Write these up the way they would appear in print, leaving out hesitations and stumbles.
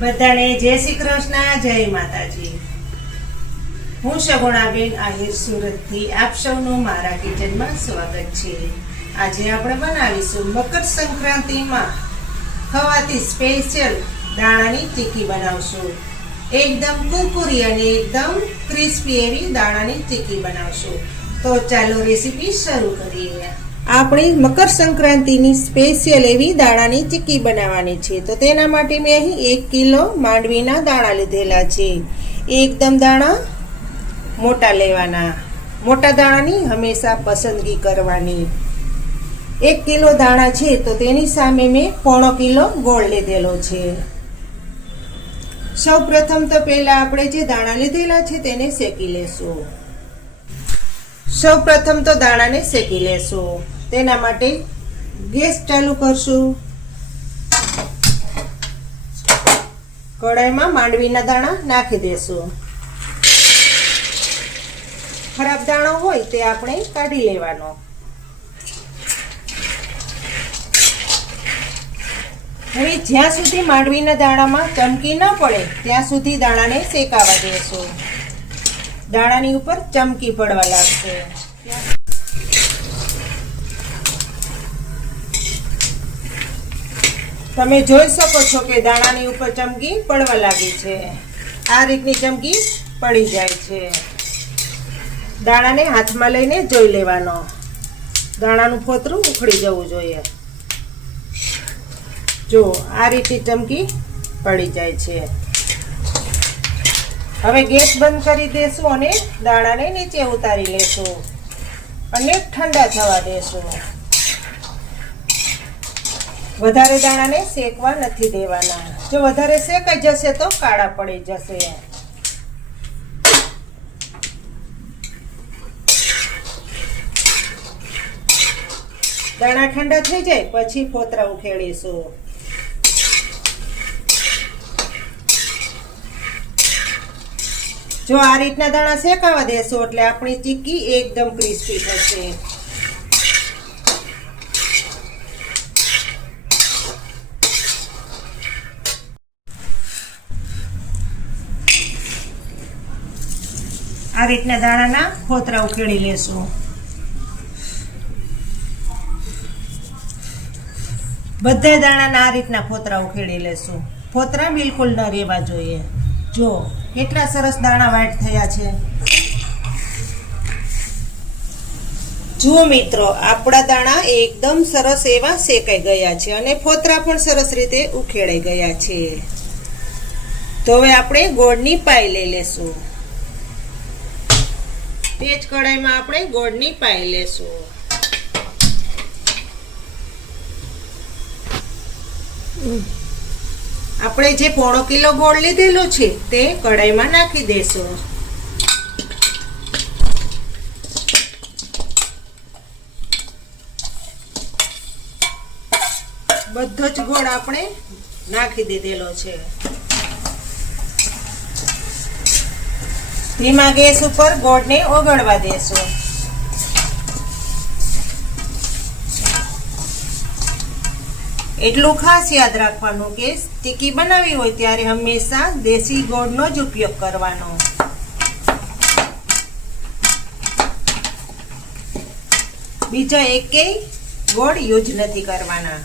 બધાને જય શ્રી કૃષ્ણ, જય માતાજી। હું શગુણાબેન આહિર સુરતથી આપ સૌનું મારા કિચનમાં સ્વાગત છે। આજે આપણે બનાવીશું મકર સંક્રાંતિમાં ખવાતી સ્પેશિયલ દાણાની ટીકી બનાવશું। એકદમ કુરકુરી અને એકદમ ક્રિસ્પી એવી દાણાની ટીકી બનાવશું। તો ચાલો રેસીપી શરૂ કરીએ। આપણી મકર સંક્રાંતિની સ્પેશિયલ એવી દાણાની ચીક્કી બનાવવાની છે। તો તેના માટે મેં અહીં 1 કિલો માંડવીના દાણા લીધેલા છે। એકદમ દાણા મોટા લેવાના। મોટા દાણાની હંમેશા પસંદગી કરવાની। 1 કિલો દાણા છે તો તેની સામે મેં 1/4 કિલો ગોળ લીધેલો છે। સૌ પ્રથમ તો પહેલા આપણે જે દાણા લીધેલા છે તેને શેકી લેશું। સૌ પ્રથમ તો દાણાને શેકી લેશું। તેના માટે ગેસ ચાલુ કરશું। કઢાઈમાં માંડવીના દાણા નાખી દેશું। ખરાબ દાણો હોય તે આપણે કાઢી લેવાનો। હવે જ્યાં સુધી માંડવીના દાણામાં ચમકી ન પડે ત્યાં સુધી દાણાને શેકાવા દેશું। દાણાની ઉપર ચમકી પડવા લાગશે। તમે જોઈ શકો છો કે દાણાની ઉપર ચમકી પડવા લાગી છે। આ રીતની ચમકી પડી જાય છે। દાણાને હાથમાં લઈને જોઈ લેવાનો। દાણાનું ફોતરું ઉખડી જવું જોઈએ। જો આ રીતની ચમકી પડી જાય છે। હવે ગેસ બંધ કરી દેશું અને દાણાને નીચે ઉતારી લેશું અને ઠંડા થવા દેશું। વધારે દાણાને શેકવા નથી દેવાના। જો વધારે શેકાઈ જશે તો કાળા પડી જશે। દાણા ઠંડા થઈ જાય પછી ફોતરા ઉખેડીશું। જો આ રીતના દાણા શેકાવા દેશો એટલે આપણી ચીક્કી એકદમ ક્રિસ્પી થશે। આ રીતના દાણાના ફોતરા ઉકેળી લેશું। બધા દાણાના આ રીતના ફોતરા ઉકેળી લેશું। ફોતરા બિલકુલ ન રહેવા જોઈએ। જો કેટલા સરસ દાણા વ્હાઈટ થયા છે। જુઓ મિત્રો, આપણા દાણા એકદમ સરસ એવા શેકાઈ ગયા છે અને ફોતરા પણ સરસ રીતે ઉખેડાઈ ગયા છે। તો હવે આપણે ગોળની પાઈ લઈ લેશું। તે જ કઢાઈમાં આપણે ગોળની પાઈ લેશું। આપણે જે 1/4 કિલો ગોળ લીધેલો છે તે કઢાઈમાં નાખી દેશું। બધો જ ગોળ આપણે નાખી દીધેલો છે। ધીમા ગેસ ઉપર ગોળને ઓગળવા દેશું। એટલું ખાસ યાદ રાખવાનું કે ટીકી બનાવી હોય ત્યારે હંમેશા દેશી ગોળનો જ ઉપયોગ કરવાનો। બીજા એકેય ગોળ યુઝ નથી કરવાના।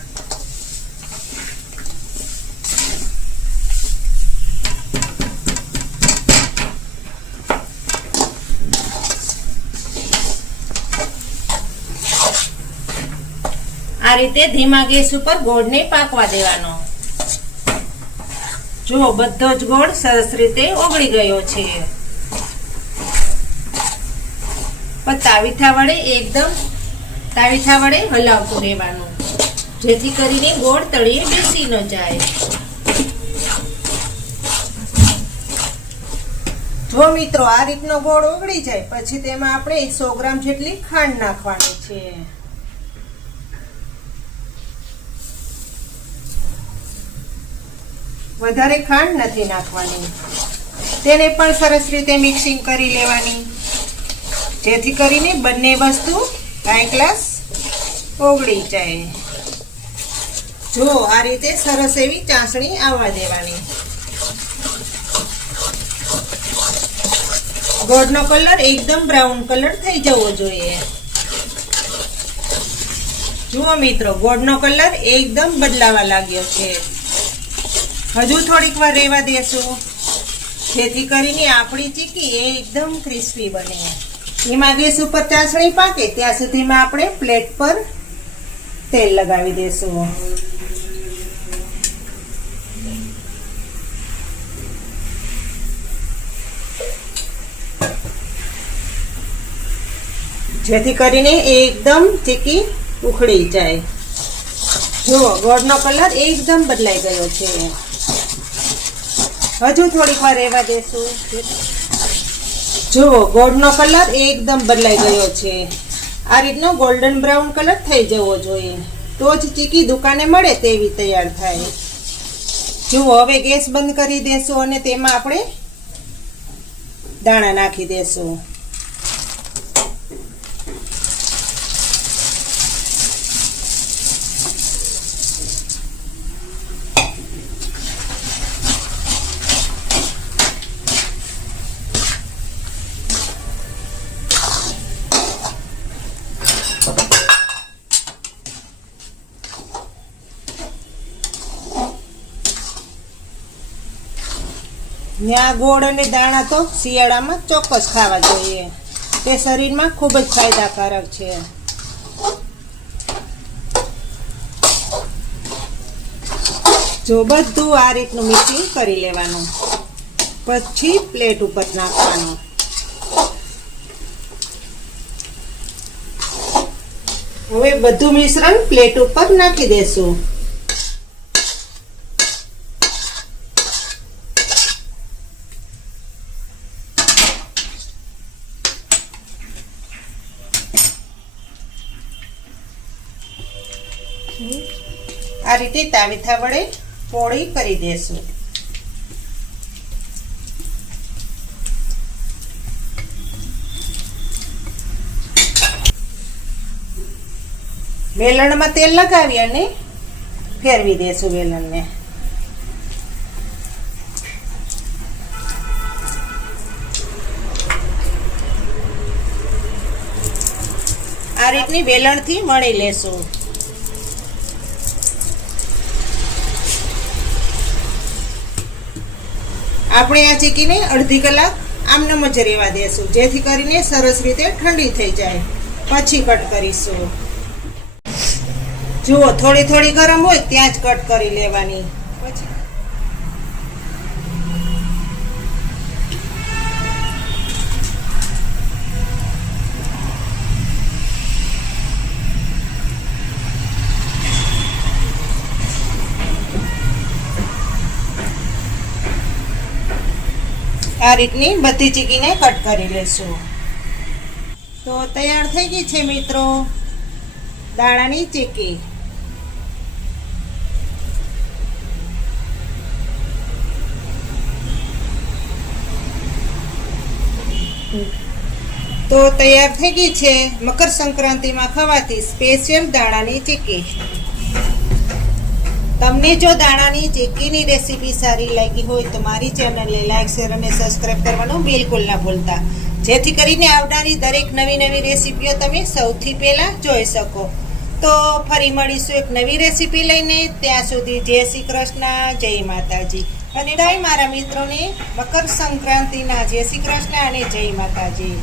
આ રીતે ધીમા ગેસ ઉપર ગોળને પાકવા દેવાનો। જો બધો જ ગોળ સરસ રીતે ઓગળી ગયો છે। પણ તાવીથા વડે હલાવતું રહેવાનું જેથી કરીને ગોળ તળિયે બેસી ન જાય। જો મિત્રો આ રીતનો ગોળ ઓગળી જાય પછી તેમાં આપણે 100 ગ્રામ જેટલી ખાંડ નાખવાની છે। વધારે ખાંડ નથી નાખવાની। તેને પણ સરસ રીતે મિક્સિંગ કરી લેવાની જેથી કરીને બંને વસ્તુ હાઈ ક્લાસ ઓગળી જાય। જો આ રીતે સરસ એવી ચાસણી આવવા દેવાની। ગોળનો કલર એકદમ બ્રાઉન કલર થઈ જવો જોઈએ. જુઓ મિત્રો, ગોળનો કલર એકદમ બદલાવા લાગ્યો છે. હજુ થોડીક વાર રહેવા દેશું, જેથી કરીને આપણી ચીકી એકદમ ક્રિસ્પી બને. એમાં ગેસ ઉપર ચાસણી પાકે ત્યાં સુધીમાં આપણે પ્લેટ પર તેલ લગાવી દેશું. જેથી કરીને એકદમ ચીકી ઉખડી જાય. જુઓ, ગોળનો કલર એકદમ બદલાઈ ગયો છે. હજુ થોડીક વાર રહેવા દેશું. જુઓ, ગોળનો કલર એકદમ બદલાઈ ગયો છે. આ રીતનો ગોલ્ડન બ્રાઉન કલર થઈ જવો જોઈએ, તો જ ચીકી દુકાને મળે તેવી તૈયાર થાય. જુઓ, હવે ગેસ બંધ કરી દેશું અને તેમાં આપણે દાણા નાખી દેશું. આ ગોળ અને દાણા તો શિયાળામાં ચોક્કસ ખાવા જોઈએ. તે શરીરમાં ખૂબ જ ફાયદાકારક છે. જો બધું આ રીતનું મિક્સિંગ કરી લેવાનું, પછી પ્લેટ ઉપર નાખવાનું. હવે બધું મિશ્રણ પ્લેટ ઉપર નાખી દેશું. આ રીતે તાવીથા વડે પોળી કરી દેશું. વેલણમાં તેલ લગાવી અને ફેરવી દેશું વેલણને. આ રીતની વેલણથી મળી લેશું. આપણે આ ચીકીને અડધી કલાક આમનામ જ રહેવા દેશું, જેથી કરીને સરસ રીતે ઠંડી થઈ જાય. પછી કટ કરીશું. જુઓ, થોડી થોડી ગરમ હોય ત્યાં જ કટ કરી લેવાની. પછી આ રીતની બધી ચીકીને કટ કરી લેશું. તો તૈયાર થઈ ગઈ છે મિત્રો દાણાની ચીકી. તો તૈયાર થઈ ગઈ છે મકર સંક્રાંતિમાં ખવાતી સ્પેશિયલ દાણાની ચીકી. તમને જો દાણાની ચીકીની રેસીપી સારી લાગી હોય તો મારી ચેનલને લાઈક, શેર અને સબસ્ક્રાઇબ કરવાનું બિલકુલ ના ભૂલતા, જેથી કરીને આવનારી દરેક નવી નવી રેસીપીઓ તમે સૌથી પહેલાં જોઈ શકો. તો ફરી મળીશું એક નવી રેસીપી લઈને. ત્યાં સુધી જય શ્રી કૃષ્ણ, જય માતાજી. અને મારા મિત્રોને મકર સંક્રાંતિના જય શ્રી કૃષ્ણ અને જય માતાજી.